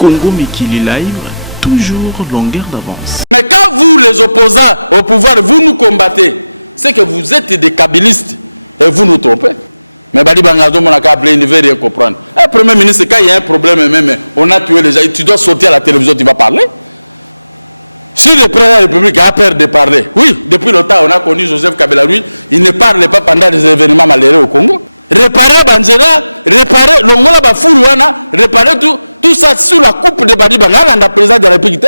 Congo Mikili Live, toujours longueur d'avance. Mais quand vous, les opposants au pouvoir, vous nous combattez, c'est que vous êtes des kabylistes et vous nous trompez. Mais Badi Bangazo, il ne veut rien comprendre. Le Premier ministre, quand il y a un problème, même, on a tué les gens, tu dois sortir à la télévision, tu vas parler. Si le président de la République a peur de parler, oui, depuis longtemps, on a connu Joseph Kabila, lui, il ne parle pas pendant des événements malheureux au Congo. Réparer Banzera, réparer l'Ongola Bafourouana, réparer tout ça sous la coupe de Badi Bangala, le président de la République.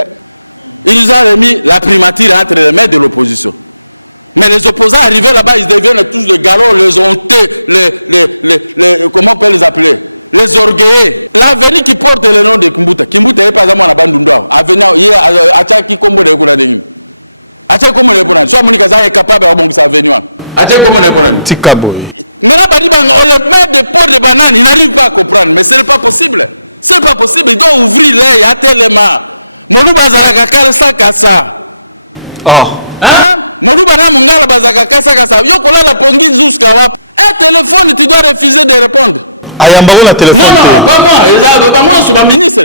Il nous a remis la primature entre les mains de l'opposition. Mais les opposants arrivés là-bas, ils deviennent tous des galops, les honteux, comment on peut les appeler? Les orgueillés. L'avenir qui porte le nom de Kimbuta. Kimbuta est pas à la bande d'Undao. Avenir, il y a Achaki Kombo de Kouradin. Achaki Kombo de Kouradin. Soit Monika est capable de faire venir. Achaki Kombo de Kouradin. Tikaboy. Maintenant, on le met des pots de bananes, il n'arrive pas à comprendre. Mais ce n'est pas possible. Ce n'est pas possible. Il doit ouvrir l'œil à tellement. Molou Bazaraka Karsa Kassa. Oh. Hein? Molou Bana Mongala Bazaka Kassa Kassa. Yokola la Pongi Zouskawa. Un téléphone, tu dois refuser de répondre. La téléphone. Non, pas moi. Pas moi, je suis le ministre.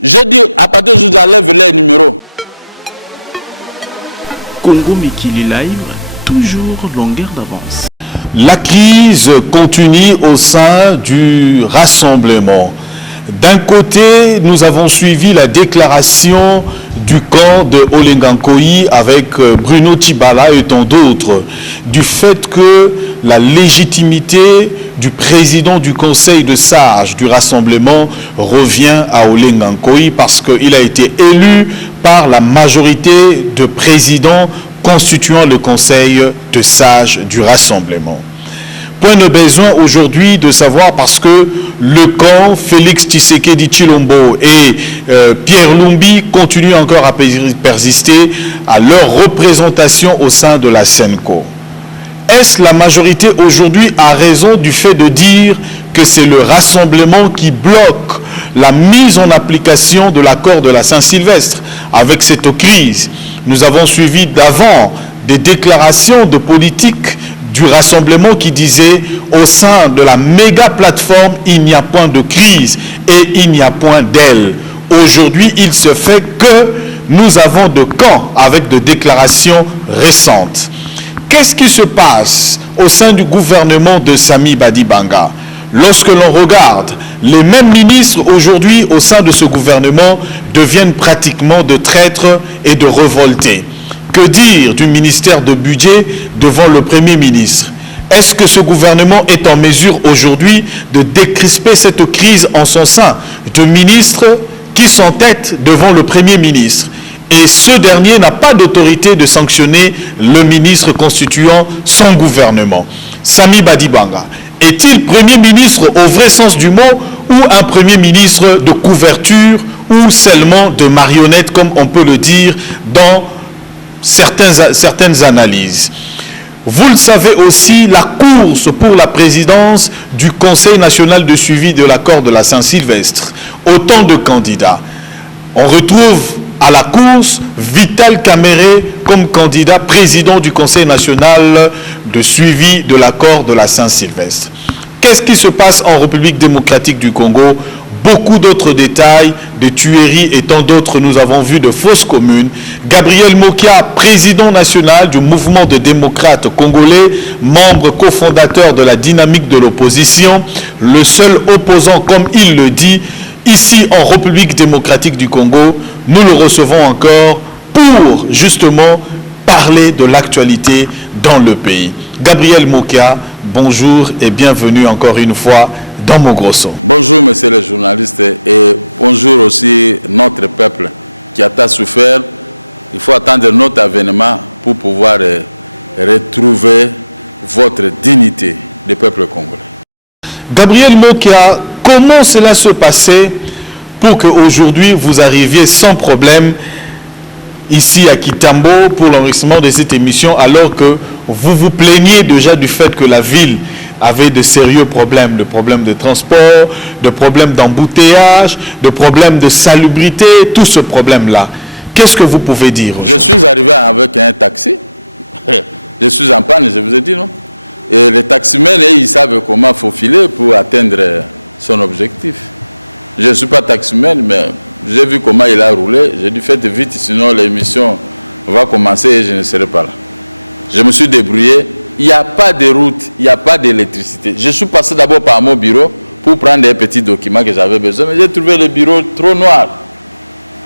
Je dis, à partir de aujourd'hui, j'enlève les numéros. Congo Mikili Live, toujours longueur d'avance. La crise continue au sein du rassemblement. D'un côté, nous avons suivi la déclaration du camp de Olengankoï avec Bruno Tibala et tant d'autres, du fait que la légitimité du président du conseil de sages du rassemblement revient à Olengankoï parce qu'il a été élu par la majorité de présidents constituant le conseil de sages du rassemblement. Point de besoin aujourd'hui de savoir parce que le camp Félix Tshisekedi Tshilombo et Pierre Lumbi continuent encore à persister à leur représentation au sein de la Senko. Est-ce la majorité aujourd'hui a raison du fait de dire que c'est le rassemblement qui bloque la mise en application de l'accord de la Saint-Sylvestre avec cette crise? Nous avons suivi d'avant des déclarations de politique du rassemblement qui disait au sein de la méga plateforme il n'y a point de crise et il n'y a point d'aile. Aujourd'hui, il se fait que nous avons de camps avec des déclarations récentes. Qu'est-ce qui se passe au sein du gouvernement de Sami Badibanga? Lorsque l'on regarde, les mêmes ministres aujourd'hui au sein de ce gouvernement deviennent pratiquement de traîtres et de révoltés. Que dire du ministère de budget devant le Premier ministre? Est-ce que ce gouvernement est en mesure aujourd'hui de décrisper cette crise en son sein? De ministres qui s'entêtent devant le Premier ministre. Et ce dernier n'a pas d'autorité de sanctionner le ministre constituant son gouvernement. Sami Badibanga, est-il Premier ministre au vrai sens du mot ou un Premier ministre de couverture ou seulement de marionnette comme on peut le dire dans certaines analyses? Vous le savez aussi, la course pour la présidence du Conseil national de suivi de l'accord de la Saint-Sylvestre. Autant de candidats. On retrouve à la course Vital Kamerhe comme candidat président du Conseil national de suivi de l'accord de la Saint-Sylvestre. Qu'est-ce qui se passe en République démocratique du Congo? Beaucoup d'autres détails, de tueries et tant d'autres, nous avons vu de fausses communes. Gabriel Mokia, président national du mouvement des démocrates congolais, membre cofondateur de la dynamique de l'opposition, le seul opposant, comme il le dit, ici en République démocratique du Congo, nous le recevons encore pour justement parler de l'actualité dans le pays. Gabriel Mokia, bonjour et bienvenue encore une fois dans Mogrosso. Bonjour monsieur le journaliste et bonjour aussi notre peuple qui a tant souffert. Il faut attendre notre avènement pour pouvoir retrouver votre dignité de peuple congolais. Gabriel Mokia, comment cela se passait pour qu'aujourd'hui vous arriviez sans problème ici à Kitambo pour l'enregistrement de cette émission alors que vous vous plaignez déjà du fait que la ville avait de sérieux problèmes, de problèmes de transport, de problèmes d'embouteillage, de problèmes de salubrité, tout ce problème-là. Qu'est-ce que vous pouvez dire? Je suis arrivé avec un taxi. Je suis en panne, je vous ai dit, non? Et les taximens, ils savent comment faufiler pour atteindre son objectif. Je ne suis pas taximène, mais j'ai vu comment il a roulé. J'ai dit faites vite, sinon l'émission va commencer et je ne serai pas là. Je me suis débrouillé. Il n'y a pas de route, il n'y a pas d'électricité. Je suis passé d'abord par mon bureau pour prendre des petits documents que j'avais besoin, mais j'ai trouvé le bureau trop noir.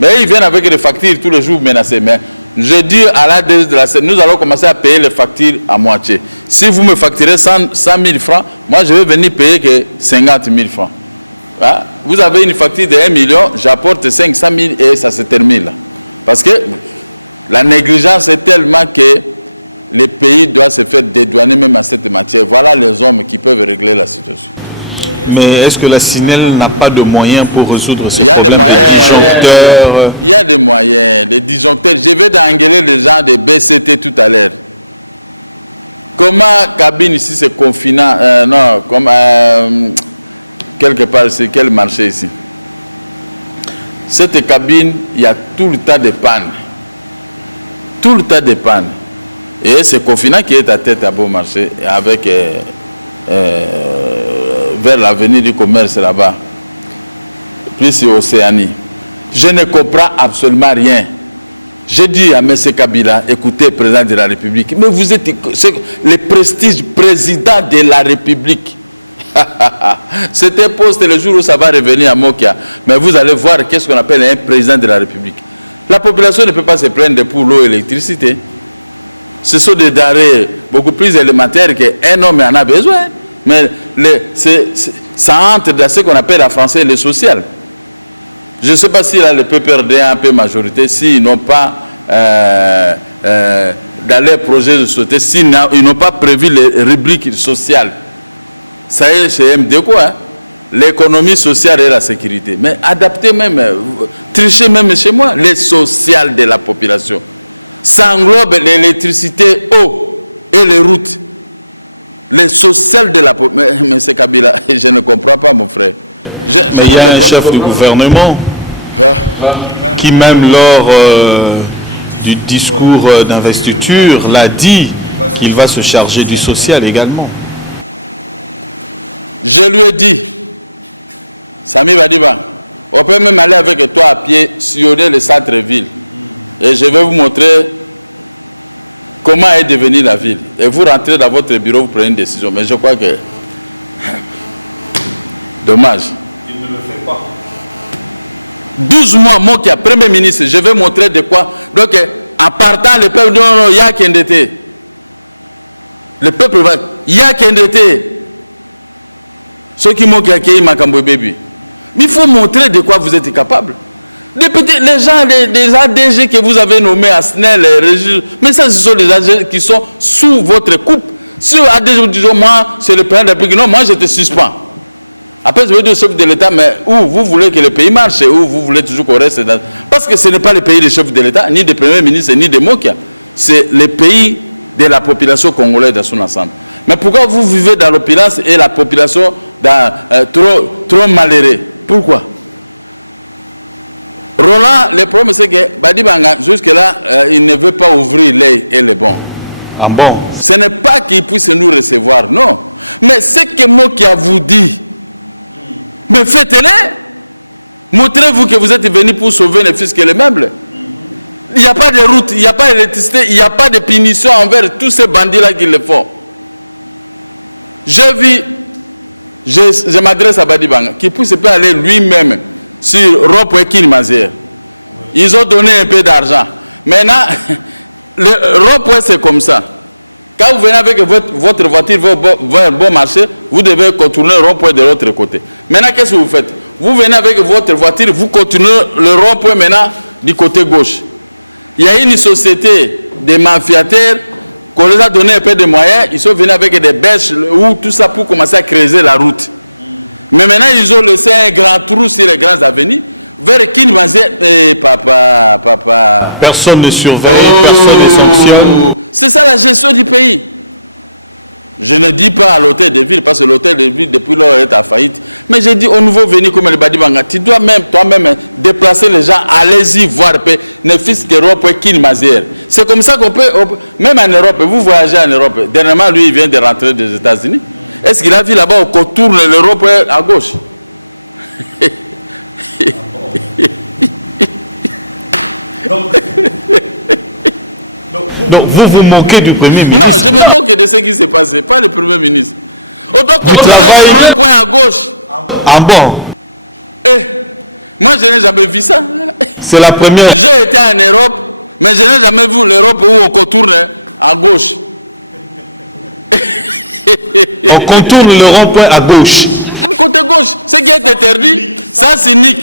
Mais ils viennent avec des factures tous les jours menacées. Mais je dis à la DG de la scène, nous allons commencer à payer les factures à moitié. Si vous me facturez 100 000 francs, moi je vais venir payer que 50 000 francs. Ah, vous avez une facture de 1 million, j'apporte 500 000 et ça se termine là. Parce que la négligence est tellement que les pays doivent se faire dédouaner même à cette matière. Voilà les hommes qui peuvent régler la situation. Mais est-ce que la SINEL n'a pas de moyens pour résoudre ces Il problèmes? y a des moyens. Il y a des moyens. Les disjoncteurs. Je vais d'engueuler les gens de BCT tout à l'heure. Comment cabine ici c'est confinant? Non, comme quelque part, c'est quel marché ici? Cette cabine, il y a tout le temps de panne. Tout le temps de panne. Et c'est confinant qui est à tête à Bon Marché avec vers l'avenue du commerce là-bas, puis c'est Océanie. Je ne comprends absolument rien. J'ai dit à M. Kabila, écoutez, président de la République, mais vous êtes le prestige président de la République. C'était poste le jour où ça va revenir à Mokia. Mais vous allez voir qu'est-ce qu'on appelle un président de la République. La population ne peut pas se plaindre pour l'eau et l'électricité. Ce sont des denrées beaucoup plus élémentaires qu'un homme en a besoin. Mais ça entre dans ce qu'on appelle en français le social. Je ne sais pas si là le PPRD a un peu majorité, s'ils n'ont pas dans leur projet de société, s'ils n'ont pas prévu les rubriques sociales. Ça y est, chez MD quoi, hein? L'économie sociale et la sécurité. Mais adapter même, tricher même chez moi, les sociales de la population. Ça englobe l'électricité, eau et les routes. Les sociales de la population. Mais c'est Kabila, je ne comprends pas mon frère. Il y a un chef du gouvernement qui même lors du discours d'investiture l'a dit qu'il va se charger du social également. Je lui ai dit, Sami Badiba, on peut même aller avec toi à pied, sillonner le centre-ville. Et je vais vous montrer comment est devenue la ville. Et vous rentrez dans votre bureau, vous prenez une décision. Mais je crois que... Dommage. Il ne le fait pas. 12 mois, moi qui est Premier ministre, je vais montrer de quoi. Donc, en partant, le peuple dit non, il y a qu'un d'été. Le peuple va... Il y a qu'un d'été. Ceux qui m'ont accueilli Makambo Baby. Mais il faut montrer de quoi vous êtes capable. Les gens, les ADG que vous avez nommés à SNEL, mais ça, ce sont des ADG qui sont sous votre coupe. Si ADG vous disent, moi, c'est le président de la République, non, moi, je te suspends. Après, je vais dire au chef de l'État, mais où vous voulez que le pays marche, où vous voulez toujours qu'on reste dans... Parce que ce n'est pas le pays des chefs de l'État, ni des premiers ministres, ni des Mokia. C'est le pays de la population congolaise dans son ensemble. Mais pourquoi vous vivez dans l'opulence et la population dans, trop malheureux? Pourquoi? Roland, le problème c'est que Badibanga, jusque-là, il ne veut pas ouvrir l'œil et le bon. Ah bon? Ce n'est pas qu'il puisse nous recevoir, non. Mais c'est que moi qui a vous dit, mais faites-le. Montrez-vous que vous êtes venu pour sauver les fiscs et les meubles. Il n'y a pas de route, il n'y a pas d'électricité, il n'y a pas de punition envers tous ces bandits-là qui le font. J'ai vu, je m'adresse à Badibanga, qui puisse pas aller lui-même sur Rond-Point Kilmazer. Ils ont donné un peu d'argent. Maintenant, le Rond-Point c'est comme ça. Quand vous venez avec votre voiture vers un bon marché, vous devez contourner le rond-point de l'autre côté. Maintenant, qu'est-ce que vous faites? Vous venez avec votre voiture, vous continuez le rond-point maintenant du côté gauche. Il y a une société de mafiataires qu'on les a donné un peu de moyens. Ils sont venus avec des bêches ou tout ça pour commencer à creuser la route. Mais maintenant, ils ont laissé un grand trou sur les grandes avenues. Vers Kinmazer, papa. Personne ne surveille, personne ne sanctionne. C'est ça la gestion du pays. Je ne dis pas à l'hôtel de ville, parce que l'hôtel de ville, depuis lors, est à faillite. Mais j'ai dit au nouveau venu comme le Badibanga, tu dois même toi-même déplacer les gens, allez-y voir, ne fût-ce que Rond-Point Kinmazer. C'est comme ça qu'on peut, même en Europe, vous voyagez en Europe. Dernièrement, lui, il vient de rentrer des États-Unis. Est-ce qu'il a vu là-bas, on contourne le Rond-Point à gauche? Donc vous vous moquez du Premier ministre? Non, je me moque de ce qui s'est passé, pas le Premier ministre. On doit contrôler le point à gauche. Ah bon? Moi, je n'ai jamais vu ça. C'est la première. J'ai été en Europe, mais je n'ai jamais vu l'Europe où on contourne à gauche. On contourne le rond-point à gauche. Côté gauche, ce qui est interdit, ça c'est unique.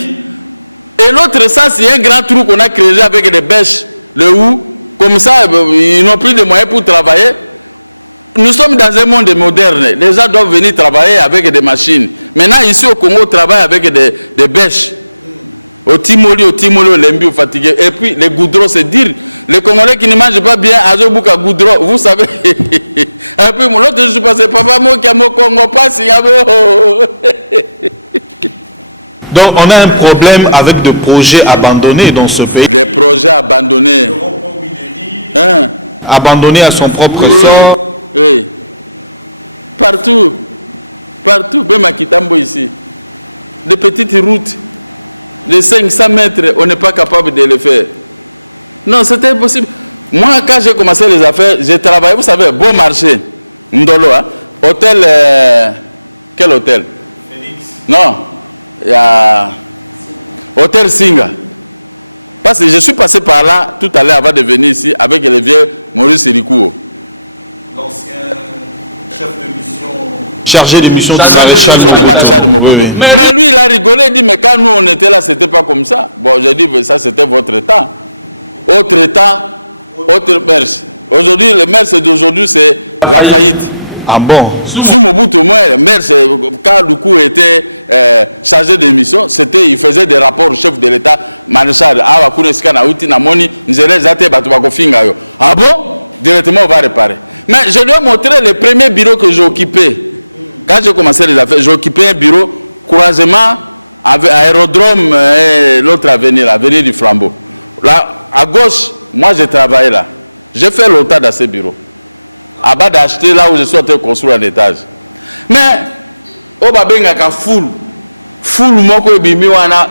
Et l'autre, ça c'est un grand trou qu'on a créé avec des bêches, le hou. Comme ça, ils n'ont plus de moyens pour travailler. Nous sommes dans un monde moderne. Les gens doivent venir travailler avec des machines. Maintenant, ici au Congo, on travaille avec des bêches. Au Timoli, Lembi, au fatigué. Et puis, les goudrons, c'est dire. Les Congolais qui ne mangent pas bien, Azobouka goudron, vous savez. Et puis, l'autre, je suis passé, papa, moi qui a mon Congo, pas si. Donc, on a un problème avec des projets abandonnés dans ce pays. Des projets abandonnés. Hein? Abandonnés à son propre sort. Oui. Partout. Partout. Même à Kitambo ici. Des petites routes. De 500 mètres, on n'est pas capable de le faire. Non, c'était impossible. Moi, quand j'ai commencé les affaires, j'ai travaillé, vous savez, bon marché. Ndolo, hein? Hôtel. Quel hôtel? Phoenix. Non. Il y a. Hôtel Singa. Parce que je suis passé par là tout à l'heure avant de venir ici avec le vieux Maurice Erikouo. L'ancien chef de mission. Chargé de mission de maréchal de Mobutu. Mais lui, il a rigolé, il dit, mais quand nous on était là, c'était pas comme ça. Bon, j'ai dit, ça c'était votre temps. Autre temps, autre mers. Aujourd'hui, le mers d'aujourd'hui, c'est la faillite. Ah bon? Sous Mobutu, moi, le maire, quand Lukou était chargé de mission, il faisait des rapports au chef de l'État, maréchal. Ah bon? Directement, on va réparer. Mais je lui ai montré le premier bureau que j'ai occupé. Quand j'ai commencé les affaires, j'ai occupé un bureau croisement avec aérodrome et l'autre avenue, l'avenue du Flambeau. Là, à gauche, moi j'ai travaillé là. J'ai fait longtemps dans ce bureau. À bas d'acheter là où je suis en train de construire un étage. Mais, au Babengaka full moko bimiwana.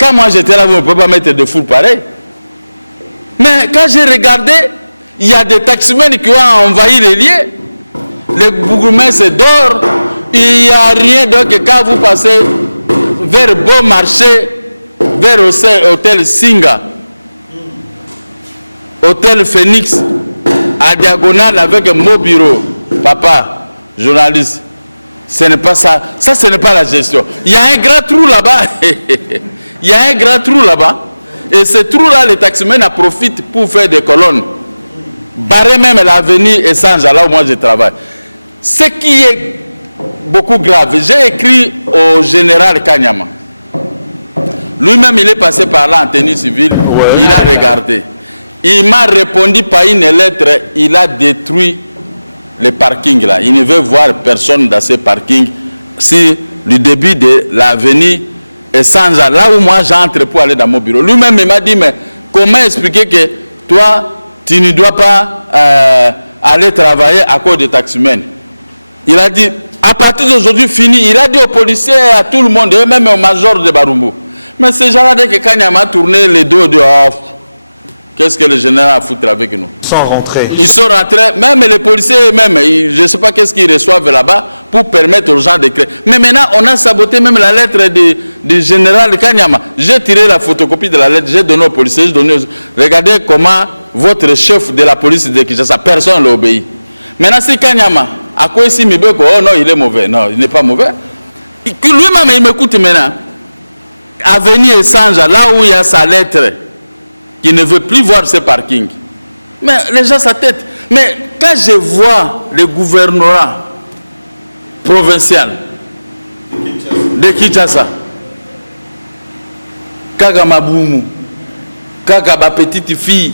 Quand moi j'étais là, vous ne pouvez pas mettre de foule pareil. Mais quand j'ai regardé, il y a des taximens qui ont envahi les lieux. Les bourgmestres d'or, il n'y a rien. Donc quand vous passez vers Bon Marché, vers Hôtel Singa, Hôtel Phoenix, à diagonale avec mon bureau, papa, journaliste, ce n'est pas ça. Ça, ce n'est pas la gestion. Il y a un grand trou là-bas. Il y a un grand trou là-bas. Et ce trou-là, les taximens en profitent pour faire des colonnes. Barrer même l'avenue Essence, là où moi je travaille. Ce qui est beaucoup grave, j'ai écrit au général Kanyama. Lui-même, il est passé par là en tenue civile. Ouais. Il a regardé. Il m'a répondu par une lettre. Il a détruit le parking là. Il ne veut voir personne dans ce parking. Si le début de l'avenue Essence, là où moi j'entre pour aller dans mon bureau. Lui-même, il m'a dit, mais comment expliquer que toi, tu ne dois pas aller travailler à cause des taximens? Il a dit, à partir d'aujourd'hui, fini. Il a dit aux policiers, à tout le monde, même au major de Barumbu. Mais ces gens-là, dès que Kanyama a tourné les dos, qu'est-ce que le général a foutu avec nous? Ils sont rentrés. Ils sont rentrés, même les policiers eux-mêmes, je ne sais pas qu'est-ce qu'ils reçoivent là-bas pour permettre aux gens de créer. Mais maintenant, on a saboté même la lettre du général Kanyama. J'ai tiré la photocopie de la lettre, j'ai donné aux policiers, regardez comment votre chef de la police de Kinshasa, personne ne l'obéit. Maintenant, si Kanyama, à quoi ici, oh non, il est mauvais. Non, il n'est pas mauvais. Lui-même, il m'écoute maintenant. Avenue Essence, là où il y a sa lettre, qui ne veut plus voir ce parking. Mais les gens, sa tête. Mais quand je vois le gouvernorat provincial de Kinshasa, Kagamaboumou, Kagaba petite fille,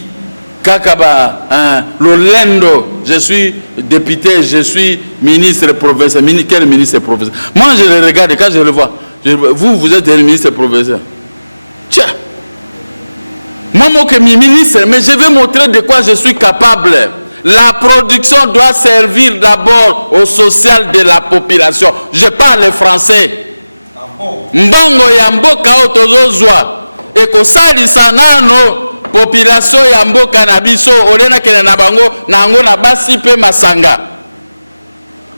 Kagaba Lolendo, je suis député, je suis ministre provincial. Quel ministre provincial? Moi, je le regarde, quand je le vois, vous êtes le ministre provincial. Tiens! Moi, je suis ministre, mais je vais montrer de quoi je suis capable. La production doit servir d'abord au social de la population. Je parle français. mbongo ya mboka o tozozwa ekosalisa nano population ya mboka na biso olena kene na bango nango na basi pe masanga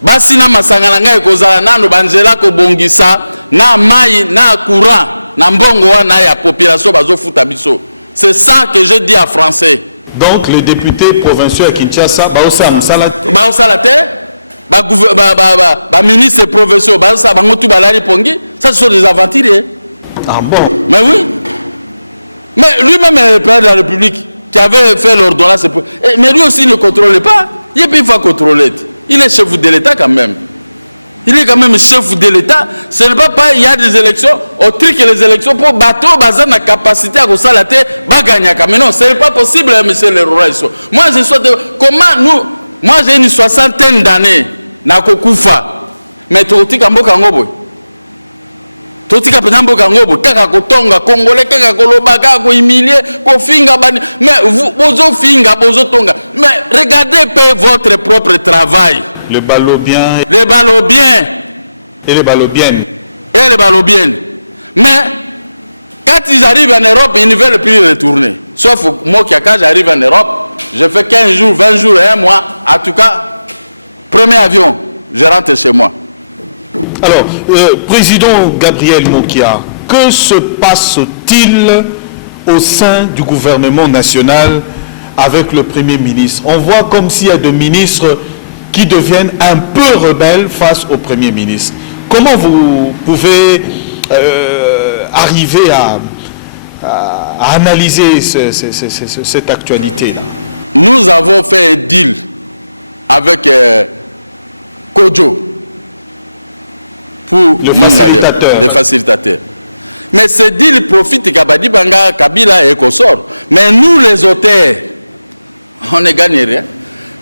basi na masanga na ngai kozala nano banzela ko bongisa na mai na courant na mbongo wana ya population bazofuta biso. C'est ça que je dis en français. Donc les députés provinciaux à Kinshasa baosala ministre provinciaux baosala bango tout balali pongi, ça ce sont des aventuriers. Ah bon? Mais oui. Mais lui-même le président de la République qui avait fait l'ordonnance, mais lui aussi ne contrôlait pas. Il peut pas contrôler. Il est chef de l'État quand même. Il est quand même chef de l'État. Ce n'est pas il y a des élections, au truc les élections pour bateau, bazar na capacité à consalater, bagagner. Mais non, ce n'est pas possible, monsieur le roi. Moi, je souhaite, comment nous, moi j'ai une 60aine d'années, na kokufa, mais tout kambo kangobo. Totika penambo kangobo, kaka kotonga, congolais, kaka koloba, kaka ko humilier, ko finga bani. Mais vous, bozo finga, bozo tonga. Mais regardez votre propre travail. Le ballot-bien. Les ballots-bien. Et les ballots-bien. Et les ballots-bien. Mais, quand ils arrivent en Europe, ils ne veulent plus retourner. Sauf moi, quand j'arrive en Europe, je fais 15 jours, 20 jours, 1 mois. En tout cas, premier avion, je rentre chez moi. Alors, Président Gabriel Mokia, que se passe-t-il au sein du gouvernement national avec le Premier ministre? On voit comme s'il y a des ministres qui deviennent un peu rebelles face au Premier ministre. Comment vous pouvez arriver à analyser cette actualité-là? Nous avons fait un deal avec Kodjo pour le facilitateur. Le facilitateur. Mais ce deal profite Kabadi Banga, Kabila et Kosor. Mais nous les auteurs, on ne gagne rien.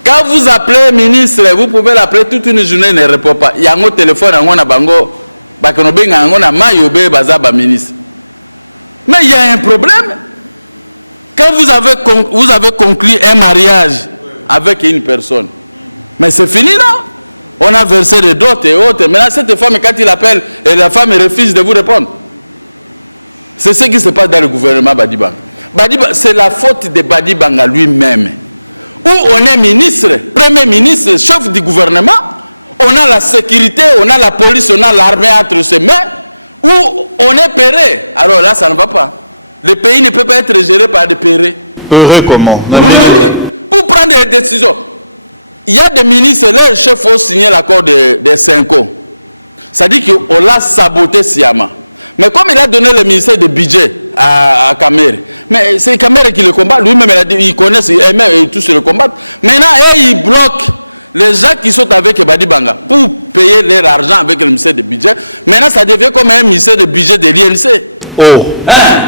Quand vous appelez ministre, vous pouvez l'appeler toute une journée, il ne répond pas. Il y a un téléphone, il y a un bango, il y a un maillobé, ministre. Mais il y a un problème. Quand vous avez conclu un mariage avec une personne, mais c'est fini là. On a versé des dots et autres. Maintenant, cette femme, quand il appelle, et la femme refuse de vous répondre. C'est ce qui se passe dans le gouvernement Badibanga. C'est la faute de Badibanga lui-même. Où on est ministre, premier ministre, chef du gouvernement, on a la sécurité, on a la police, on a l'armée entre ses mains, où on est péré. Alors là, ça ne va pas. Le pays ne peut pas être géré par des pérés. Péré comment? Oui. Pour prendre des décisions. Il y a des ministres, les chefs ont signé l'accord des 5 ans. Ça dit qu'on l'a saboté sciemment. Mais comme il a donné le ministère de budget à Kamere, mais c'est Kamere qui le combat, lui-même il connaît, et tous le combattent. Maintenant, il bloque les gens qui sont avec Badibanga pour payer leur argent avec le ministère de budget. Maintenant, ça devient comme un ministère de budget de l'INC. Oh,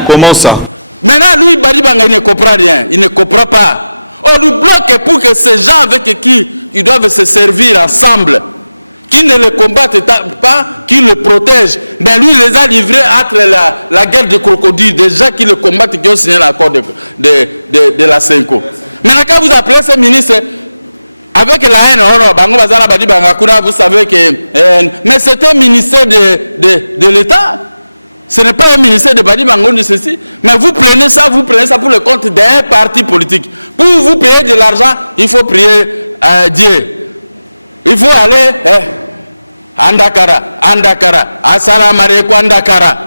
comment ça? Maintenant, lui, Badibanga, il ne comprend rien, il ne comprend pas. On lui bloque pour que ces gens avec qui ils doivent se servir ensemble, qui ne le combattent pas, qui le protègent, mais lui les a livrés entre la guerre de crocodile, des gens qui le combattent, qui ont signé l'accord de la CENCO. Maintenant, quand vous appelez ce ministre, avec la haine, vous savez que... mais c'est un ministère de l'État. Ce n'est pas un ministère de Badi Bangon de ceci, mais vous prenez ça pour le compte d'un parti politique. Pour vous payer de l'argent, il faut prier à Dieu. Il faut aller Andakara, Assalamu alaikum Andakara.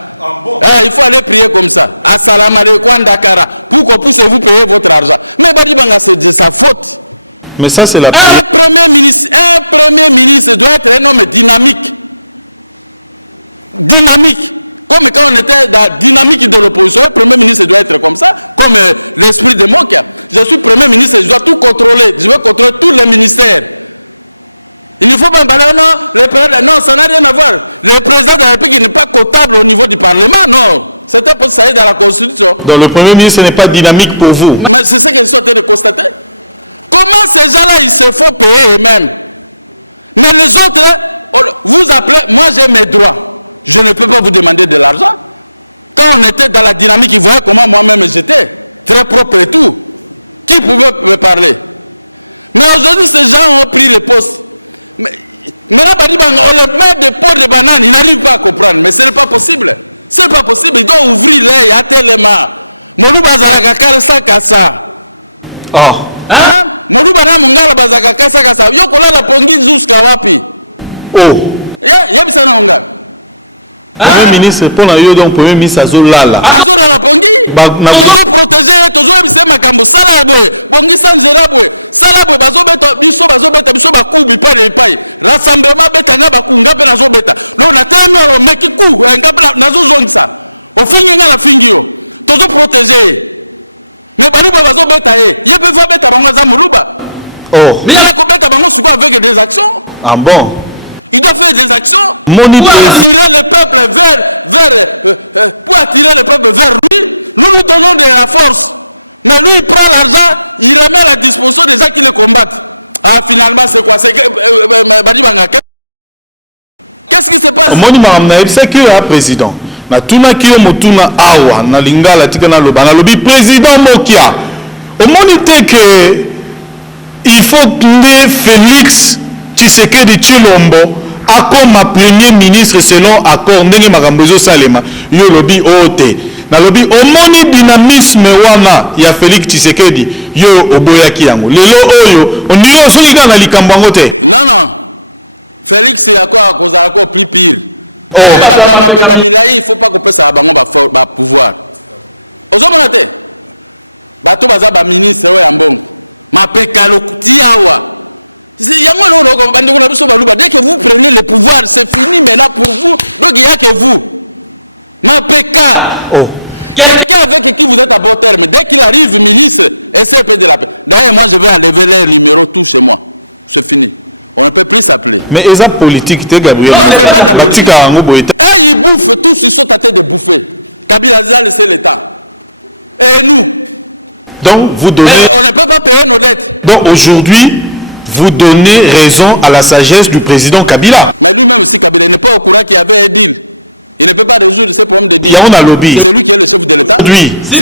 Il faut aller prier comme ça. Assalamu alaikum Andakara. Pour qu'on puisse vous payer votre argent. Mais Badi Banga, c'est de sa faute. Mais ça, c'est la... Un premier ministre doit être un homme dynamique. Dynamique. Comme quand on était dans la dynamique de l'opposition, le Premier ministre doit être comme ça, comme l'esprit de Mokia. Je suis Premier ministre, je dois tout contrôler. Je veux contrôler tous les ministères. Il ne faut pas non, ça n'a rien à voir. Le président de la République n'est pas comptable au niveau du Parlement, non. C'était pour ça dans la Constitution. Donc le Premier ministre n'est pas dynamique pour vous. Mais c'est ce que je suis en train de constater. Comment ces gens-là, ils se font payer eux-mêmes? Mais les autres, vous appelez, moi j'ai mes droits. Je ne peux pas vous demander de l'argent. Quand on était dans la dynamique, ils voyaient comment moi-même j'étais. Très propre et tout. Qui pouvait me parler? Mais aujourd'hui, ces gens ont pris le poste. Mais Maintenant, on le met des pots de bananes, il n'arrive pas à comprendre. Mais ce n'est pas possible. Ce n'est pas possible. Il doit ouvrir l'œil à tellement. Moluba Zalaka Karsa Kassa. Oh. Hein? Moluba na Mungala Bazaka Kassa Kassa. Yokola la pongi jusqu'à wapi. Oh. Yebisa na Mungala. Premier ministre, pour la donc Premier ministre Azolala. Azolala na pongi. Toujours protéger, toujours ebisa makambo sala boye. Pongi sanzera boye. Sala boye bazo beta biso bakubi pa de pai. Rassemblement beta nga bakunga pe nazo beta. Lo na temi lo meki ku nga nazo zongisa. Ofingi nga na fingio. Toujours protéger. Mais baluba bazo beta ye peut faire beta bango za muluba. Oh. Mais il a commettre bango suko avec des actions. Ah bon? Il doit faire des actions pour attirer le peuple pour attirer le peuple vers lui. Nous donnons de la force. Mais lui, il prend l'argent, il remet à la disposition des gens qui le combattent. Ah, finalement, c'est quoi? C'est qu'est-ce qui se passe? C'est que le président. Na tuna kiyo motuna awa na lingala tika na loba na lobi président Mokia. Au monité que il faut que Félix Tshisekedi Tshilombo a comme premier ministre selon accord ndenge makambo salema yo lobi ote. Na lobi au moni dynamisme wana ya Félix Tshisekedi yo oboyaki yango. Lelo oyo on dirait soki na likambo ngo te. Non. Félix c'est encore plus pire. Oh, il ne faut pas que ça ait pouvoir. Ozomona te. Bato baza ba ministre ya mbongo. Mapekalo tiawa. Dès que vous prenez le pouvoir, c'est fini maintenant pour vous. Donc il n'y a que vous. Mapeka. Oh. Quelqu'un avec qui vous êtes à bon terme, dès qu'il arrive ministre, SCP de la paix. D'ailleurs, moi je vais enlever leur numéro tout chez moi. C'est fini. On ne peut plus s'appeler. Mais ils ont politique, Gabriel. Non, c'est pas de la politique. Et ils bouffent, tous ils sont à tête de bouffer. Kabila a laissé l'État. Et nous? Donc, vous donnez... Et on ne peut pas payer nos dettes. Donc, aujourd'hui, vous donnez raison à la sagesse du président Kabila. Mais lui-même aussi, Kabila n'est pas au courant qu'il y avait un deal. Il ne peut pas résoudre ces problèmes de deal. Il y a un lobby. C'est lui qui est le chef de l'État. Aujourd'hui, vous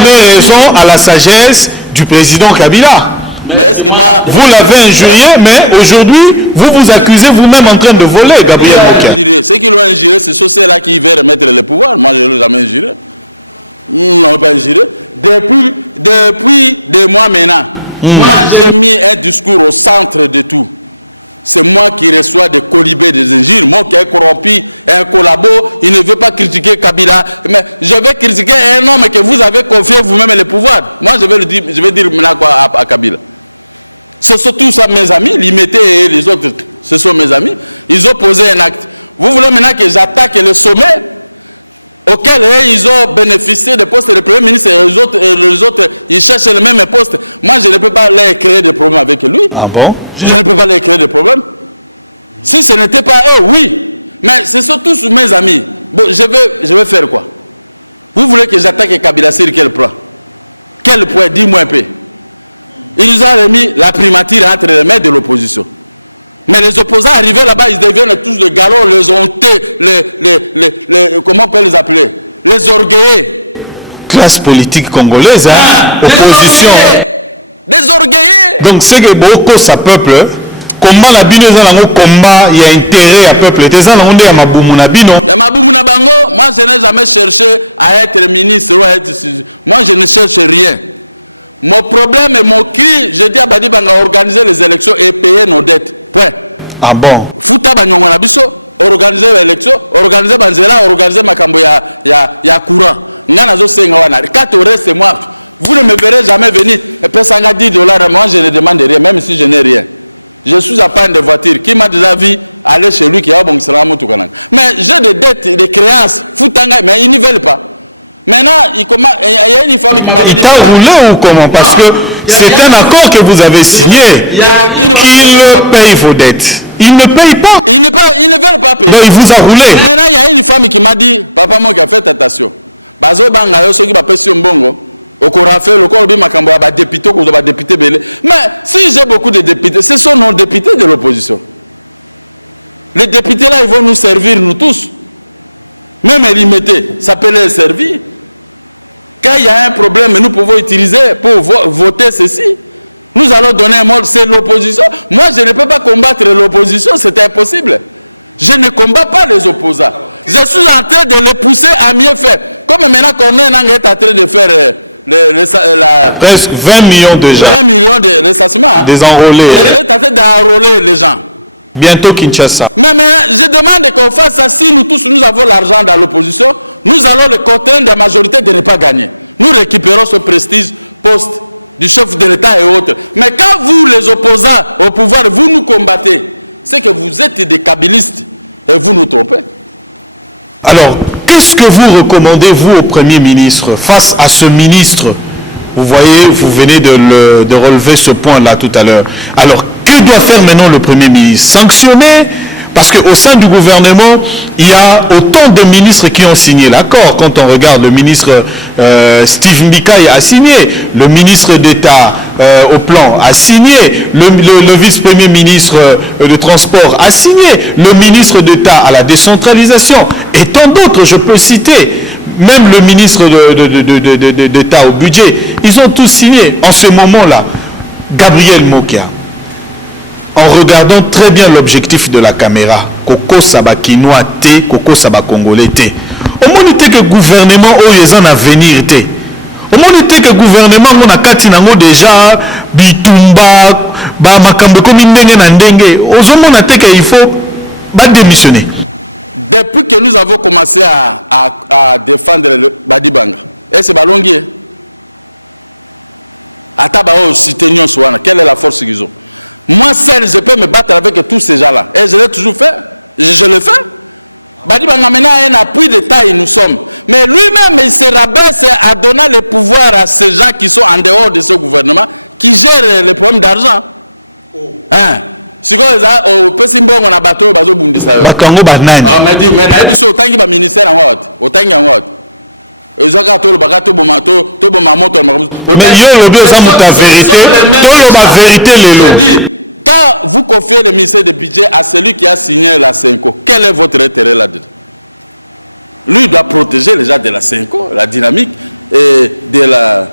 donnez raison à la sagesse du président Kabila. Mais est-ce que moi... Vous l'avez injurié, mais aujourd'hui, vous vous accusez vous-même en train de voler, Gabriel Mokia. Ceux qui l'ont injuré, c'est ceux-là qui veulent remettre le pouvoir. Moi, je ne l'ai jamais injuré. Non, pas injuré. Depuis des mois maintenant, moi, j'ai mis un discours au centre de tout. C'est moi qui reçois des colibés, des injures. Moi qui ai corrompu un collabo, il ne veut pas critiquer Kabila. Mais je vais critiquer un homme que vous avez confié vous-même le pouvoir. Moi, je vais dire maintenant quoi à Kabila. Ce sont tous mes amis, Limité et les autres, ce sont mes amis. Ils ont posé un acte. Vous voulez maintenant que j'attaque le sommet auquel ils ont bénéficié des postes de Premier ministre et les autres, ils cherchent le même poste. Moi, je ne peux pas leur créer des problèmes avec lui. Ah bon? Je ne peux pas leur créer des problèmes. Si ce n'était pas eux, oui. Mais ce sont tous mes amis. Bon, je vais faire quoi? Vous voulez que j'attaque Kabila sur quel plan? Quel point? Dis-moi un peu. Il nous a remis la primature entre les mains de l'opposition. Mais les opposants arrivés là-bas, ils deviennent tous des galops, les hontés, comment on peut les appeler? Les orgueillés. Classe politique congolaise, hein? Opposition. Des orgueillés. Donc c'est que beaucoup ça peuple, combat la bino, combat, il y a intérêt à peuple. Moi je n'ai jamais cherché à être ministre. Moi je ne cherche rien. Mon problème et mon cri, je dis à Badi Banga organiser les élections et payer nos dettes. Point. Ah bon? Fouta Banyonga Nabiso, organiser les élections, organiser Banzela, organiser Makambo ya courant. Nganazo Sengawana. Quand au reste, moi, vous ne me verrez jamais venir. Et puis ça $10, moi je ne demande rien, même si je n'ai rien. Je suis à panne de voiture. Qui m'a déjà vu aller chez lui qui a bon salam tout canal. Mais j'ai des dettes, des créances. Foutanga, mais ils ne veulent pas. Maintenant, il y a une femme qui m'a dit... Il t'a roulé ou comment? Parce que c'est un accord que vous avez signé. Il paye vos dettes. Il ne paye pas. Il ne veut pas payer. Donc il vous a roulé. Maintenant, il y a une femme qui m'a dit, papa, moi qui a fait attention. Bazo banga yo soki ba pesi mbongo. Okora fait le corps bi makambo ba député ko ba député belé. Mais si j'ai beaucoup de députés, ce sont nos députés de l'opposition. Les députés là, ils vont nous servir nous tous. Même limité, ça peut les servir. Quand il y a un problème, nous pouvons utiliser pour voter ceci. nous allons donner un mot, c'est l'opposition. Moi, je ne peux pas combattre l'opposition, c'est impossible. Je ne combats pas les opposants. Je suis en train de les pousser à mieux faire. Comme maintenant Corneille Nangaa est en train de faire presque 20 millions de gens. 20 millions de ressassements. Hein. Des enrôlés. Il est en train d'enrôler les gens. Bientôt Kinshasa. Mais je demande qu'on fasse ça. Si nous tous, nous avons l'argent dans l'opposition, nous allons le contraindre la majorité de ne pas gagner. Nous récupérons ce prestige poste du chef de l'État et autres. Mais quand vous, les opposants au pouvoir, vous nous combattez, c'est que vous êtes des kabylistes et vous nous trompez. Alors, qu'est-ce que vous recommandez, vous, au Premier ministre, face à ce ministre? Vous voyez, vous venez de relever ce point-là tout à l'heure. Alors, que doit faire maintenant le Premier ministre? Sanctionner? Parce qu'au sein du gouvernement, il y a autant de ministres qui ont signé l'accord. Quand on regarde le ministre Steve Mikaï a signé, le ministre d'État au plan a signé, le vice-premier ministre de Transport a signé, le ministre d'État à la décentralisation, et tant d'autres, je peux citer, même le ministre d'État au budget, ils ont tous signé. En ce moment-là, Gabriel Mokia, en regardant très bien l'objectif de la caméra, Koko Saba Kinois T, Koko Saba Congolais T. Au moins, il que le gouvernement est en avenir T. Au moins, il que le gouvernement a katinango déjà bitumba, ba makambe comme ndenge na ndenge. Au moins, il faut démissionner. Depuis que nous avons commencé à défendre le Badibanga, et c'est Balongi. Atabao Sitenyon Souana, quelle est la force qu'ils ont? Moi seul, je peux me battre avec tous ces gens-là. Et je l'ai toujours fait. Je le fais. Badibanga maintenant a un appui de taille, nous sommes. Mais lui-même, il se rabaisse à donner le pouvoir à ces gens qui sont en dehors de ce gouvernement, qui gèrent les problèmes d'argent. Hein? Si on peut s'y on a bateau, bateau bundisa. On m'a dit, mais il y a autant de ministères en haute. Autant de haute. Mais il y a vérité. Quand vous confiez le ministère du budget à celui qui a signé la CENCO, quel est votre intérêt là-dedans? Lui, il doit protéger les gens de la CENCO, la dynamique et de la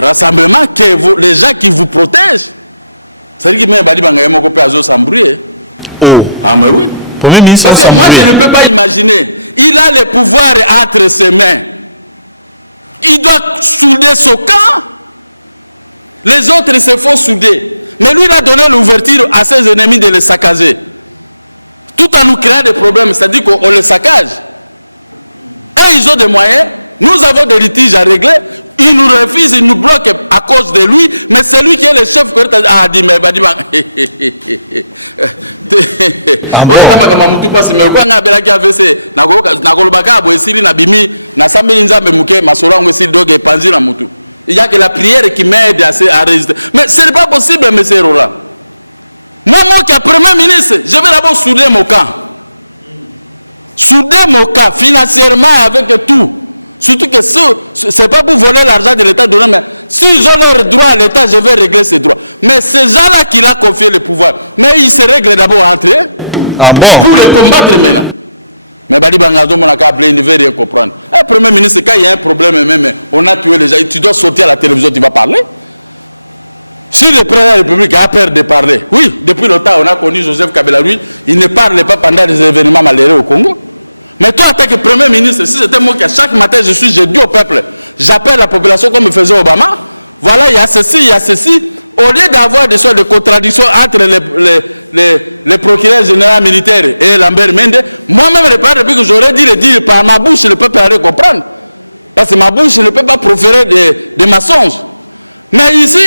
rassemblement, les gens qui vous protègent. C'est-à-dire que même Badibanga Yamoko peut s'embrouiller. Oh, ah mais oui. Premier ministre, parce que moi je ne peux pas imaginer. Il a le pouvoir entre ses mains. Il doit souder son camp. Les autres se font souder. Mais lui, il a donné l'ouverture à ses ennemis de les saccager. Tout en nous créant des problèmes, c'est-à-dire qu'on les saccage. Et ils ont des moyens. Nous avons des litiges à régler. Ils nous refusent, ils nous bloquent à cause de lui. Mais c'est lui qui est le chef. Ah, dit, mais bah, dit, il y a que la prière qui m'aide à résister. Mais ce n'est pas possible, M. Roland. Moi, qui est Premier ministre, je vais d'abord souder mon camp. Souder mon camp financièrement avec tout. Surtout que ce n'est pas pour voler l'argent de l'État, mais s'ils ont leurs droits à l'État, je vais régler ces droits. Mais ces gens-là qui l'ont confié le pouvoir, mais ils se règlent d'abord entre eux. Ah bon? Pour les combattre maintenant. Mais Badi Bangazo, on a qu'à appeler, il ne veut rien comprendre. Le Premier ministre, quand il y a un problème, même, on a tué les gens, tu dois sortir à la télévision, tu vas parler. Si le président de la République a peur de parler, oui, depuis longtemps, on a connu Joseph Kabila, lui, il ne parle pas pendant les événements malheureux au Congo. Mais toi, en tant que Premier ministre, si c'était moi qui, chaque matin, je dis au peuple, j'appelle la population comme faisait Obama, voilà, il y a ceci, il y a ceci. Au lieu d'avoir des sortes de contradictions entre les procureurs généraux militaires et Lambert Mende, moi-même, depuis que j'aurais dit le dire par ma bouche, le peuple allait comprendre. Parce que ma bouche ne peut pas proférer des mensonges. Mais ici,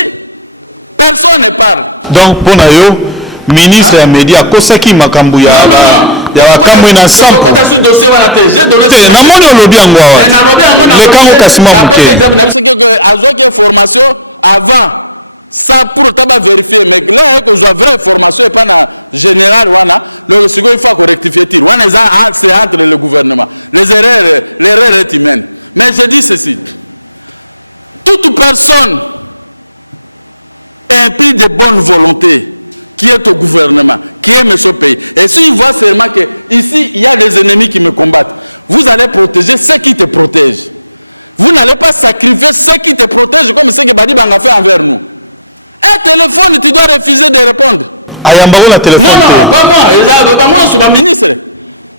personne ne parle. Donc, pour nous, ministre et médias, Kosaki Makambouya, il y a un ensemble. Quand tu as su dossier, j'ai donné ça. Mais formation avant, ça pour vérifier. Mais là, que je vraie information et pas général, le second, il faut rectifier. C'est entre le gouvernement. L'erreur est humaine. Mais je dis ceci. Toute personne implie de bonne volonté qui est au gouvernement, qui aime ce pays. Et s'il voit seulement qu'ici, il y a des ennemis qui me combattent, vous allez protéger ceux qui te protègent. Vous n'allez pas sacrifier ceux qui te protègent comme ce que Badi Banga fait envers nous. Un téléphone, tu dois refuser de répondre. téléphone. Non, pas moi. Pas moi, je suis pas ministre.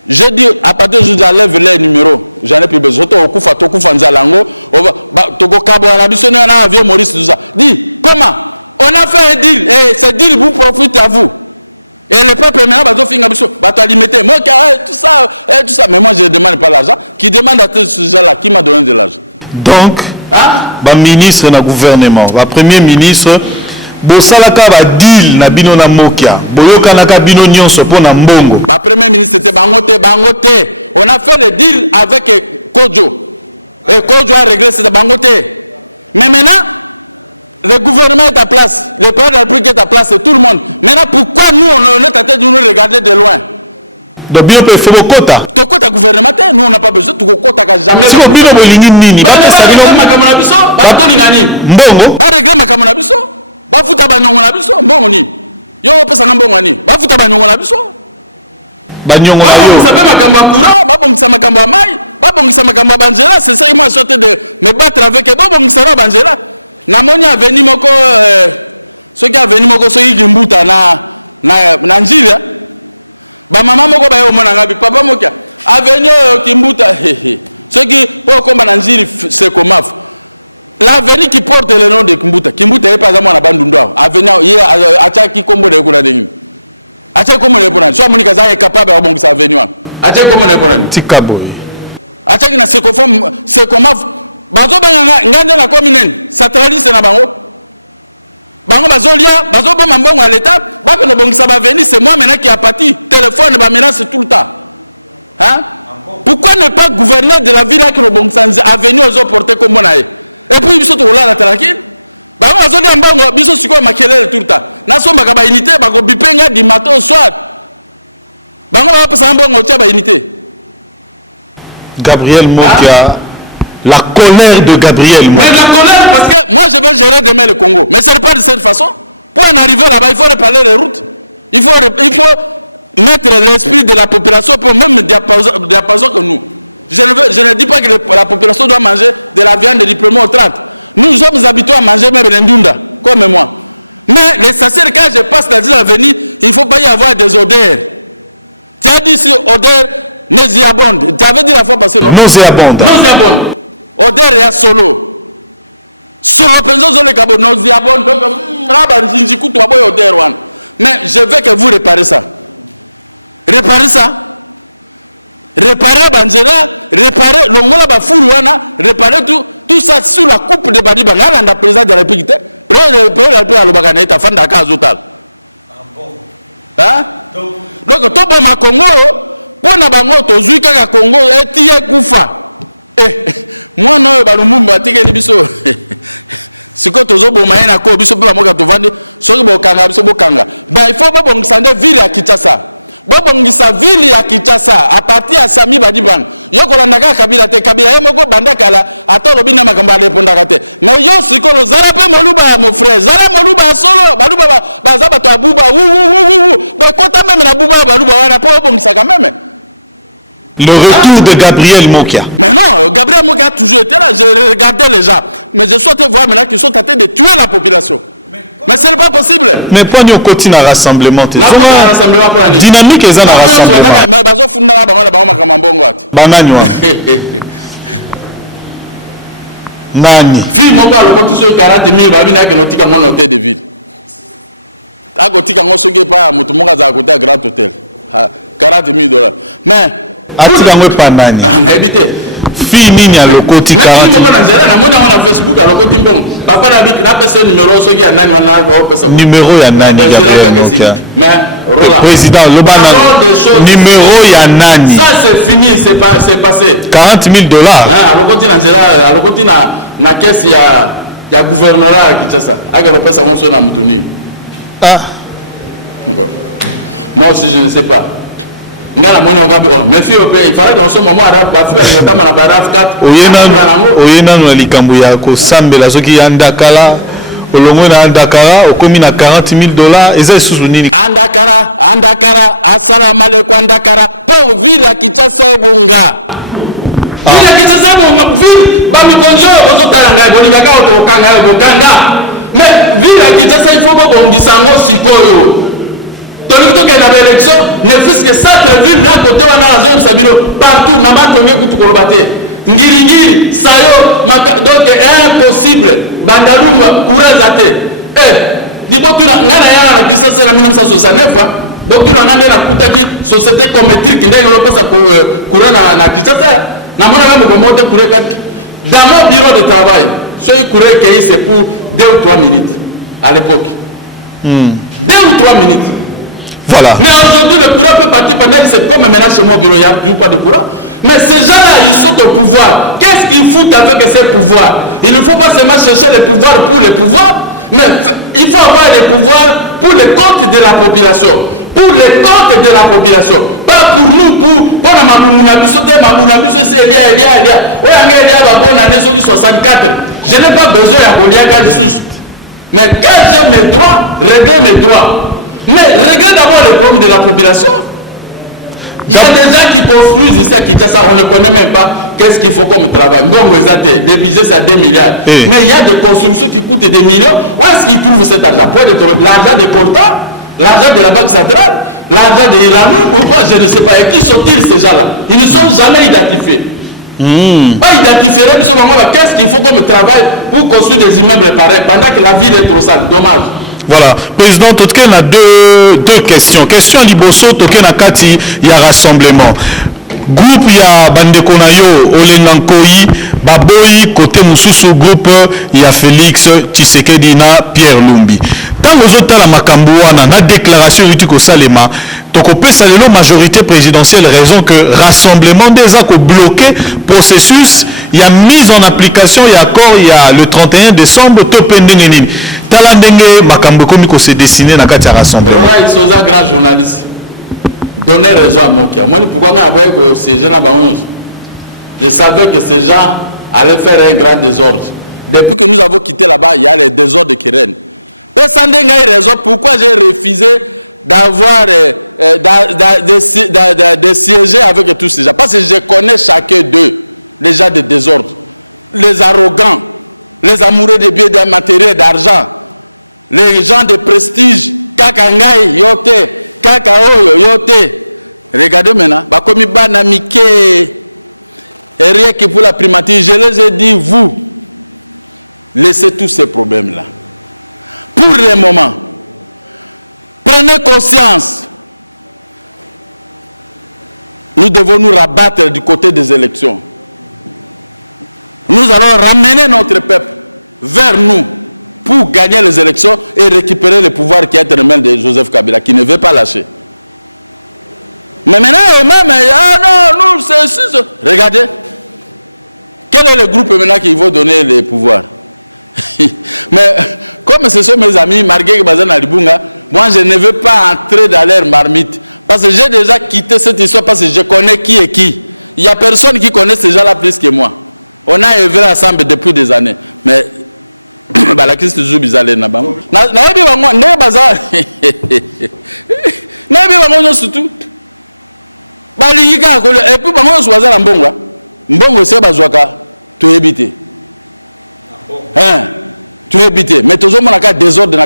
Je dis, à partir de aujourd'hui, j'enlève les numéros. J'en ai plus besoin. Dis, comment? On a fait un deal. Et ce deal vous profite à vous. Et le peuple maintenant va limiter. Moi, tout ça. Mais moi, je ne demande pas l'argent. Qui demande à tous ces gens-là? Qui m'a donné de l'argent? Donc, ministre dans le gouvernement, premier ministre, Bosalaka va deal na bino na mokia. Boyoka na kabino nyonso po na mbongo. Premier ministre c'était Bangote. On a fait le deal avec Kodjo. Et Kodjo a réglé cette Bangote. Mais maintenant, le gouvernement est à place, le président de la République est à place, et tout le monde. Maintenant, pourquoi nous, on est en train de nous regarder de loin? Donc, bien peut faire au quota. Ton quota gouvernemental, nous, on n'a pas besoin de quota jamais. Si vous bien vous ligne nini, ba régler ba lingani. Mbongo. Ba régler makamona biso. Ba futa ba nyongo na biso, mbongo ni. Yo pesa mbongo ni. Ba futa ba nyongo na biso. Ba nyongo na yo. Ba sape makambo courant, ba bongisa makambo mai, ba bongisa makambo banjela, c'est ça qui m'a sorti de me battre avec ba bongisa na banjela. Na moni aveni moko ceux qui aveni moko ceux qui mbuta na njila ba mama moko ba yo mona ngabi papa mokia aveni kimbuta ceux qui pour combattre na njili c'est comment l'avenir qui porte le nom de Kimbuta est pas exemple na bandundwa avenir hier acha ki kombo de kuna dengi acha kombo de kuna so moni kaza est capable de bongisa avenir acha kombo de kuna tikaboy acha ki na c'est comment bazo benga ngande na commune centraliste na bango bazolia bazo bomba mbongo à l'état bako no bongisa ba venir c'est moi maintenant qui a parti téléphone ba menace tout le temps hein pourquoi ne pas gouverner de la ville qui no bongisa avenir aux porter comme na et puis biso to la tranquille bango bazolia mbongo biso siko makelele tout le temps na somba ka ba unité bako bipenga du matin au soir bango ba pesa mbongo tia ba unité Gabriel Mokia. La colère de Gabriel. Mais la colère, parce que moi je vais gérer demain le Congo. Mais ce n'est pas de cette façon. Pour en arriver là-bas, il faut réparer les routes. Il faut mettre l'esprit de la population pour même diapason que nous. Je ne dis pas que la population doit manger de la viande de diplômé au 30. Nous sommes habitués à manger même l'indunda, comme moi. Mais les sacerds, quand je passe dans l'avenir, il ne faut pas y avoir des odeurs. Tu as dit ici odeur nauséabonde. Tu avais dit la fois passée, non? Nauséabonde. Nauséabonde. Odeur ya solo penzo zo le kabo nauséabonde donc raba nzinzi kutu aboy odeur wan. Mais je veux que vous réparez ça. Réparer banjera, réparer longola ba furu wana, réparer tout ça sous la coupe de Badi Banga la président de la République. Président la République alobaka na eta fanda ka azotal. Hein? Donc to bon ma Congo pona bango to zui kaka Congo etie kufa. Moi non balumumba tikeli biso siko tozo bomaya na ko biso pe bamoka tovandi soki bokanga biso bokanga ben il faut bobongisa nde ville ya Kinshasa bobongisa ville ya Kinshasa à partir ya Sami Badi Banga yokolanda kaka Kabila te Kabila ye moko banda kala ata lobi na makambo alépondaka te mais yo siko zala pe moluba ya mon frère zala moluba solo baluba baza bato abuba mais kota même na buba baluba wana po bobongisa quand même. Le retour de Gabriel Mokia. Mais non, Gabriel Mokia a toujours été là. Je regardais les gens. Mais je souhaite voir maintenant qu'ils sont en train de tuer la population. Mais ce n'est pas possible. Mais pas nous continuer à rassemblement. Dynamique est un rassemblement. Mais bazo funda la bango bango makamambongo ati. Bananywa. Nani. Fille moko alokoti so 40 000 babina ke notika mon hôtel de ville. Akotika ngo soki pa mutu moko za côté grand hôtel. 40 000 $. Mais atika ngo pa nani. Na habité. Fille nini alokoti 40 000. Na zela na moni na Facebook alokoti mbongo. Papa na biki na pesa numéro soki ya nani wana ko pesa. Numéro ya nani ya mais Rola. Président Lobana. Numéro ya nani. Ça c'est fini, c'est passé. 40 000 $. Alokoti na zela, alokoti na caisse ya gouvernorat à Kinshasa. Akalo pesa ngoso na mutuni. Ah. Bon. Moi aussi je ne sais pas. Ngana moni okabe mais fille il fallait qu'on soit maman arabe ba fille otama na baraf 4 oyena no likambo ya ko sambela soki andakala olongo na andakara okomi na 40 000 $. Eza susu nini andakara assalamu alaikum andakara pour ville ya Kinshasa bunga Ville qui se sait bon, ville, bah mi conjo, bozo talanga, boni gaga auto kanga, bokanga. Mais ville qui se sait il faut pas bon disango sikoyo. Tony to que na élection, ne fils que centre-ville là côté wana la zone sabino partout na ba tonyo kutu kolobate. Ngiri sayo donc impossible bandalunga kurazate. Dibotuna ngana ya na kisasa na 1969 botuna ngande na kutaki société cométrique ndenge lopesa kurana na kisasa na mona kama komote kureka dans mon bureau de travail soy kureka c'est pour 2 ou 3 minutes à l'époque. 2 ou 3 minutes. Voilà. Mais aujourd'hui le courant peut partir pendant que c'est comme maintenant chez moi au bureau il n'y a toujours pas de courant. Mais ces gens-là, ils sont au pouvoir. Qu'est-ce qu'ils foutent avec ces pouvoirs? Il ne faut pas seulement chercher le pouvoir pour le pouvoir, mais il faut avoir le pouvoir pour le compte de la population. Pour le compte de la population. Pas pour nous, pour la Mabounabiso, c'est Elia. Oui, 64. Je n'ai pas besoin de Goliath. Mais quand j'ai mes droits, régler mes droits. Mais régler d'abord le problème de la population. Il y a des gens qui construisent ici à Kinshasa, on ne connaît même pas qu'est-ce qu'il faut comme travail. Bon, les budgets c'est à 2 milliards. Mais il y a des constructions qui coûtent des millions. Où est-ce qu'ils trouvent cet argent? L'argent des portants, l'argent de la Banque centrale, l'argent de l'ANU, pourquoi je ne sais pas. Et qui sont-ils ces gens-là? Ils ne sont jamais identifiés. Pas identifiés, qu'est-ce qu'il faut comme travail pour construire des immeubles pareils pendant que la ville est trop sale? Dommage. Voilà, président Totken a deux questions. Question Liboso, Totken a Kati, il y a rassemblement. Groupe il y a Bandekonayo, Olengankoi, Baboyi, côté Moussousou, groupe il y a Félix Tshisekedi na Pierre Lumbi. Dans les autres, la Makambouana, la déclaration Utiko Salema, Tokopé Salelo, majorité présidentielle, raison que rassemblement des accords bloqué, processus, il y a mise en application, il y a accord, il y a le 31 décembre, Topendengeni. Talandenge, Makambokomi, ko s'est dessiné dans le rassemblement. Ils sont un grand journaliste. Donner raison à Mokia. Moi, pourquoi ces gens je savais que ces gens allaient faire un grand désordre. Depuis que nous avons quitté là-bas, il y a les désordres qui règnent. Personne n'a raison pourquoi j'ai refusé d'avoir de siéger avec tous ces gens. Parce que je connais chacun d'eux, les gens de désordre, les arrogants, les amoureux des biens, des matériels, d'argent, les gens de prestige, Kakangai, Yote, Kakao, Yote. Regardez maintenant, Bakomi Banamike, et rien que pour la primature, je les ai dit, vous, laissez tous ces problèmes-là. Pour le moment, prenez conscience. Nous devons nous rabattre du côté des élections. Nous allons ramener notre peuple vers nous pour gagner les élections et récupérer le pouvoir qui est entre les mains de Joseph Kabila, qui ne veut pas lâcher. Mais maintenant, non, nous, c'est... Regardez, quel est le groupe maintenant qui va donner le pouvoir? Mais comme ce sont mes amis, Marguerite Bazan Alibunga, moi je ne veux pas entrer dans leur marmite. Parce que j'ai déjà quitté cette histoire parce que je connais qui est qui. Il n'y a personne qui connaît ces gens-là plus que moi. On a œuvré ensemble depuis des années. Mais la crise est toujours bizarre. Surtout. Et puis, Mbongo, c'est Bazouaka. Tu es habité. Tu es habité. Mais toujours, mon cas désordre.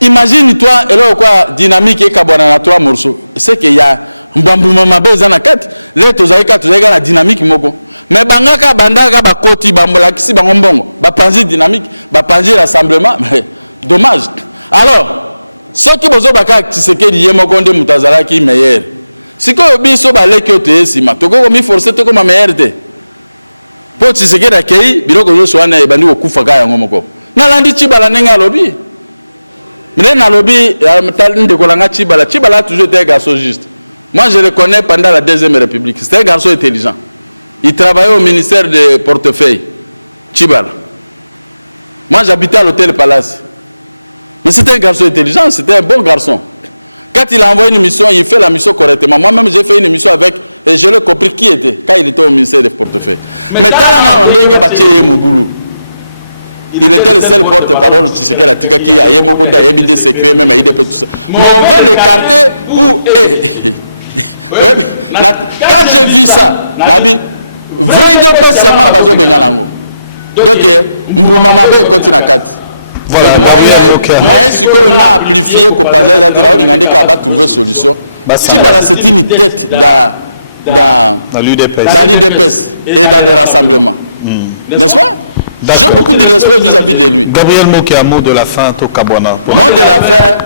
Imagine-toi, et là, quoi, dynamique et Kabana, 3 morceaux. C'est qu'il y a un bambou mamabé, dans la 4. Là, tu as la dynamique. Mais Bangaka, Bandaka, Bakoti, Bambola, Kissi, Bangombongo, Bapanzi dynamique, Bapanzi rassemblement. Mais dommage. Alors, ceux qui ont baka Tshisekedi Yemokonde Mutazala qui est meilleur. Si vous avez que tu es sima, tu as forcé de comme meilleur. Pour Tshisekedi accueilli, biro ko so wana ebandi okufa kaya ngomoko. Na landi Chibala nenga lobby. Mais na lobby talinde ko langa Chibala a toujours été un garçon juste. Moi je le connais pendant la Deuxième République. C'était un garçon intelligent. Il travaillait au ministère des portefeuilles. Chibala. Moi j'habitais à l'hôtel Palace. Mais c'était un garçon intelligent, c'était un bon garçon. Quand il a envoyé une mission, il fait la mission correctement. Moi-même, j'ai fait une mission avec, et je l'ai compris qui était, quand il était au ministère des portefeuilles. Mais il était le seul porte-parole de ce qu'elle a dit, qui a beaucoup de secrets, même il tout ça. Mais on va l'écarter pour... Quand j'ai vu ça, vrai poste yama bazo benga nango donc mbuma mabe continue 4. Voilà, Gabriel Mokia. Moi, ce qu'on a amplifié, qu'on parlait on a trouvé solution. C'est une tête dans l'UDPS et dans les rassemblements. N'est-ce pas? J'ai beaucoup de respect vis-à-vis de lui. Gabriel Mokia, mot de la fin, Tokabwana. Mot de la fin,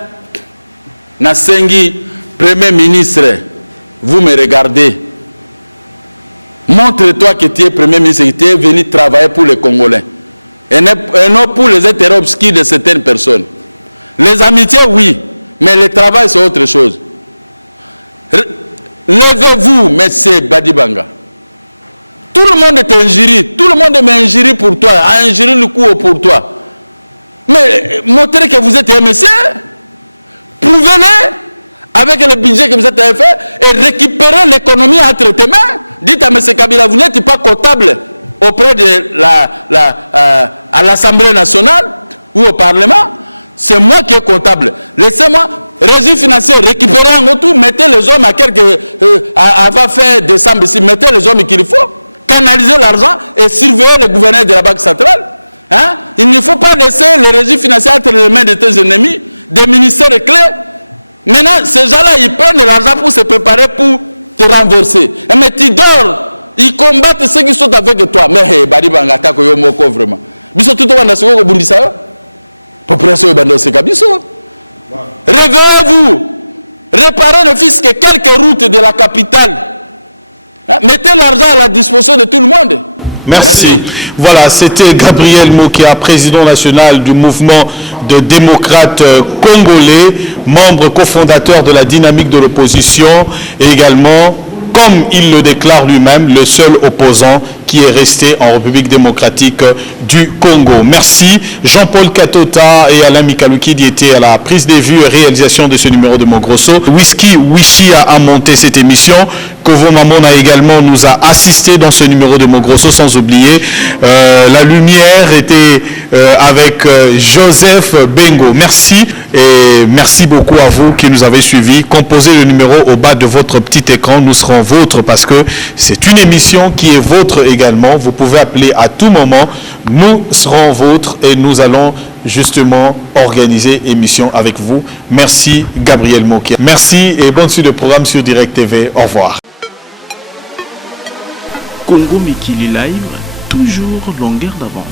Nasengi, Premier ministre, vous me regardez. Montre-toi que tu es Premier ministre, que tu es venu travailler pour les Congolais. Et non pour les intérêts obscurs de certaines personnes. Les amitiés, oui, mais le travail, c'est autre chose. Levez-vous, monsieur Badibanga. Tout le monde est injurié. Tout le monde m'injurie pour toi, a injurié le coup pour toi. Mais montrez que vous êtes un monsieur. Prouvez-le avec le budget que vous avez fait et récupérez l'économie entre tes mains. Dites à M. Kabila, vous n'êtes pas comptable auprès de à l'Assemblée nationale ou au Parlement. C'est moi qui est comptable. Laissez-moi, régie financière, récupérer en retour, mettez les hommes à quelques... avant faire décembre ici, mettez les hommes qu'il faut, canaliser l'argent et surveiller le gouverneur de la Banque centrale. Hein? Il ne faut pas laisser les régies financières entre les mains de tes ennemis, des ministères clés. Maintenant, ces gens-là, ils prennent l'argent pour se préparer pour te renverser. Mais tu dors. Ils combattent ceux qui sont avec toi. Mais hey, Badi Banga attaque yo moko vraiment. Biso tout le monde a ko bundisa yo. Population bando se kabiso. Réveillez-vous. Réparez ne fût-ce que quelques routes de la capitale. Mettez l'argent à la disposition de tout le monde. Merci. Voilà, c'était Gabriel Mokia, président national du mouvement de démocrates congolais, membre cofondateur de la dynamique de l'opposition et également, comme il le déclare lui-même, le seul opposant qui est resté en République démocratique du Congo. Merci Jean-Paul Katota et Alain Mikalouki qui étaient à la prise des vues et réalisation de ce numéro de Mogrosso. Whisky Wishi a monté cette émission. Kovo Mamona également nous a assisté dans ce numéro de Mogrosso, sans oublier la lumière était avec Joseph Bengo. Merci et merci beaucoup à vous qui nous avez suivis. Composez le numéro au bas de votre petit écran, nous serons vôtres parce que c'est une émission qui est vôtre également. Vous pouvez appeler à tout moment, nous serons vôtres et nous allons justement organiser émission avec vous. Merci Gabriel Mokia. Merci et bonne suite de programme sur Direct TV. Au revoir. Congo Mikili Live, toujours longueur d'avance.